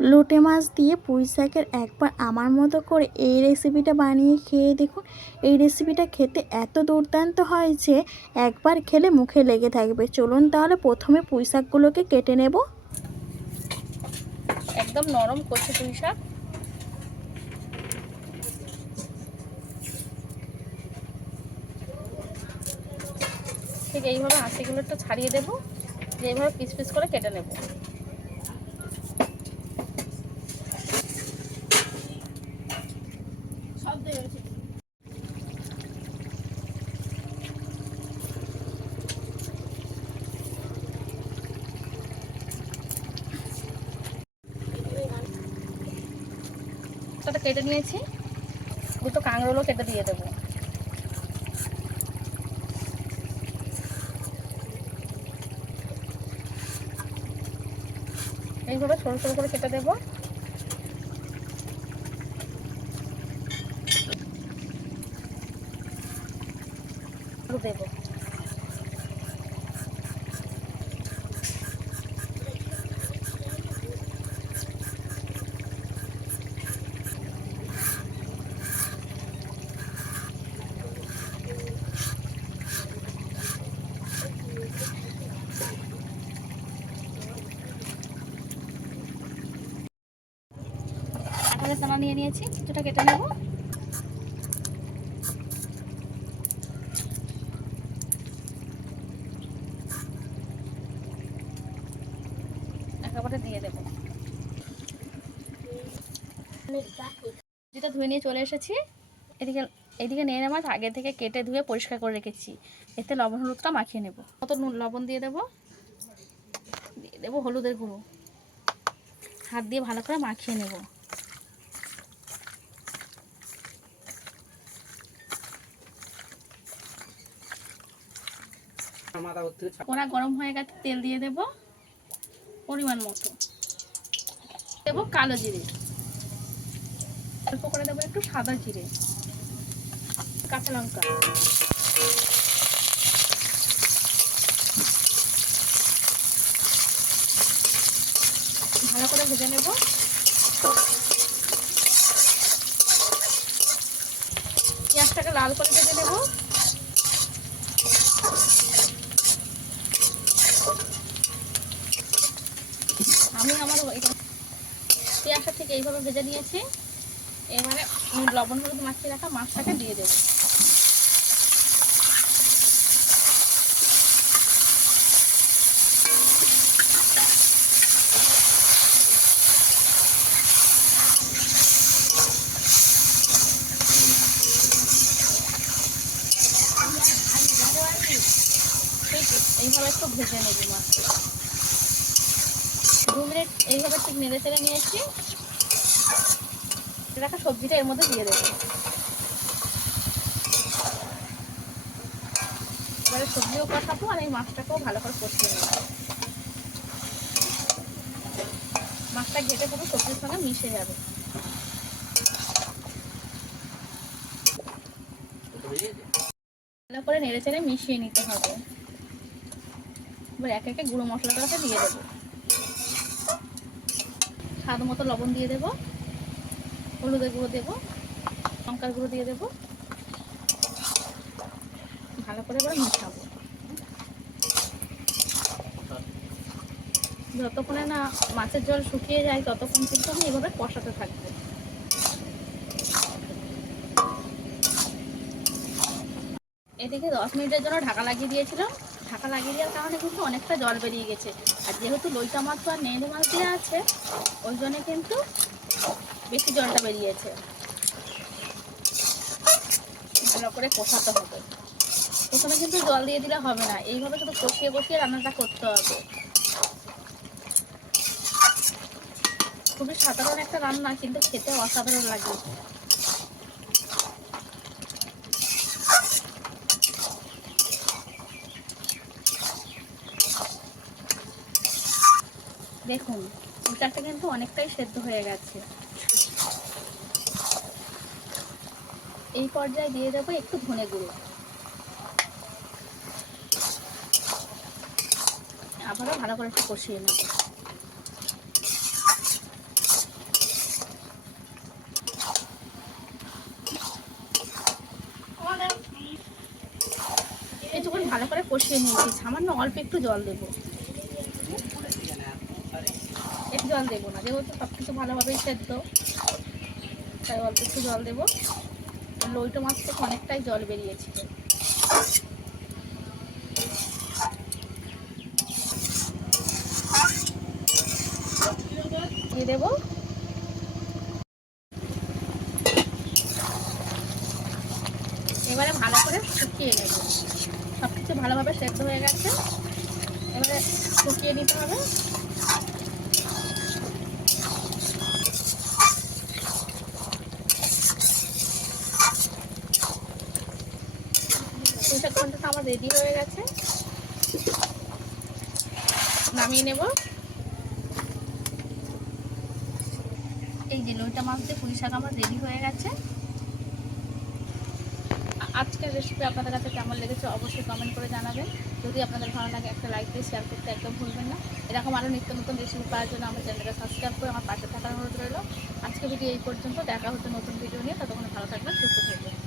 লোটে মাছ দিয়ে পুঁই শাকের একবার আমার মতো করে এই রেসিপিটা বানিয়ে খেয়ে দেখুন। এই রেসিপিটা খেতে এত দুর্দান্ত হয় যে একবার খেলে মুখে লেগে থাকবে। চলুন তাহলে প্রথমে পুঁই শাকগুলোকে কেটে নেব। একদম নরম কচি পুঁই শাক। ঠিক এইভাবে আঁশিগুলো একটু ছাড়িয়ে দেবো, যে এইভাবে পিস পিস করে কেটে নেব। কেটে নিয়েছি, দুটো কাঁকরোলও কেটে দিয়ে দেবো। এইভাবে সরু সরু করে কেটে দেবো। দেবো দানা নিয়ে নিয়েছি, কিছুটা কেটে নেব। একেবারে দিয়ে দেবো। যেটা ধুয়ে নিয়ে চলে এসেছি। এদিকে নেড়ে মাছ আগে থেকে কেটে ধুয়ে পরিষ্কার করে রেখেছি। এতে লবণ হলুদটা মাখিয়ে নেব। কত লবণ দিয়ে দেবো, দিয়ে দেবো হলুদের গুঁড়ো। হাত দিয়ে ভালো করে মাখিয়ে নেব। কড়া গরম হয়ে গেছে, তেল দিয়ে দেব পরিমাণ মতো। দেবো কালো জিরে, অল্প করে দেবো একটু সাদা জিরে, কাঁচা লঙ্কা, ভালো করে ভেজে নেব। পেঁয়াজটাকে লাল করে ভেজে নেব। আমি আমার পেঁয়াজটা থেকে এইভাবে ভেজে নিয়েছি। এবারে লবণ হলুদ মাখিয়ে রাখা মাছটাকে দিয়ে দেবো। এইভাবে একটু ভেজে নেব মাছটা। 2 মিনিট এইভাবে ঠিক নেড়ে চেড়ে নিয়েছি। রাখা সবজিটা এর মধ্যে দিয়ে দেবো। এবারে সবজিও কষাবো আর এই মাছটাকেও ভালো করে কষিয়ে নেব। মাছটা ঘেটে পুরো সবজির সঙ্গে মিশে যাবে। ভালো করে নেড়ে চেড়ে মিশিয়ে নিতে হবে। এবার একে একে গুঁড়ো মশলাটাকে দিয়ে দেবো। স্বাদ মতো লবণ দিয়ে দেবো, হলুদের গুঁড়ো দেবো, লঙ্কার গুঁড়ো দিয়ে দেবো। ভালো করে এবার মিশাবো। যতক্ষণে না মাছের জল শুকিয়ে যায় ততক্ষণ কিন্তু আমি এভাবে কষাতে থাকবো। এদিকে 10 মিনিটের জন্য ঢাকা লাগিয়ে দিয়েছিলাম। ঢাকা লাগিয়ে দেওয়ার কারণে কিন্তু অনেকটা জল বেরিয়ে গেছে। আর যেহেতু লইটা মাছ আর নেড়ে মাছ দেওয়া আছে, ওই জন্য কিন্তু বেশি জলটা বেরিয়েছে। ভালো করে কষাতে হবে। প্রথমে কিন্তু জল দিয়ে দিলে হবে না, এইভাবে কিন্তু কষিয়ে কষিয়ে রান্নাটা করতে হবে। খুবই সাধারণ একটা রান্না, কিন্তু খেতে অসাধারণ লাগে। দেখুন পুঁইশাকটা কিন্তু অনেকটাই সেদ্ধ হয়ে গেছে। এই পর্যায়ে দিয়ে দেবো একটু ধনে গুঁড়ো। আবারও ভালো করে একটু কষিয়ে নেব। কষিয়ে নিয়েছি, সামান্য অল্প একটু জল দেবো, একটু জল দেবো না, যেহেতু সব কিছু ভালোভাবেই সেদ্ধ, তাই অল্প একটু জল দেবো। লইটো মাছ থেকে অনেকটাই জল বেরিয়েছিল। দিয়ে দেবো এবারে ভালো করে শুকিয়ে নেব। সব কিছু ভালোভাবে সেদ্ধ হয়ে গেছে, এবারে শুকিয়ে নিতে হবে। পুঁই শাক ঘন্টটা আমার রেডি হয়ে গেছে, নামিয়ে নেব। এই যে লইটা মাছ দিয়ে পুঁই শাক আমার রেডি হয়ে গেছে। আজকের রেসিপি আপনাদের কাছে কেমন লেগেছে অবশ্যই কমেন্ট করে জানাবেন। যদি আপনাদের ভালো লাগে একটা লাইক দিয়ে শেয়ার করতে একদম ভুলবেন না। এরকম আরও নিত্য নতুন রেসিপি পাওয়ার জন্য আমার চ্যানেলটা সাবস্ক্রাইব করে আমার পাশে থাকার অনুরোধ রইল। আজকে ভিডিও এই পর্যন্ত, দেখা হচ্ছে নতুন ভিডিও নিয়ে। ততক্ষণ ভালো থাকবেন, সুস্থ থাকবেন।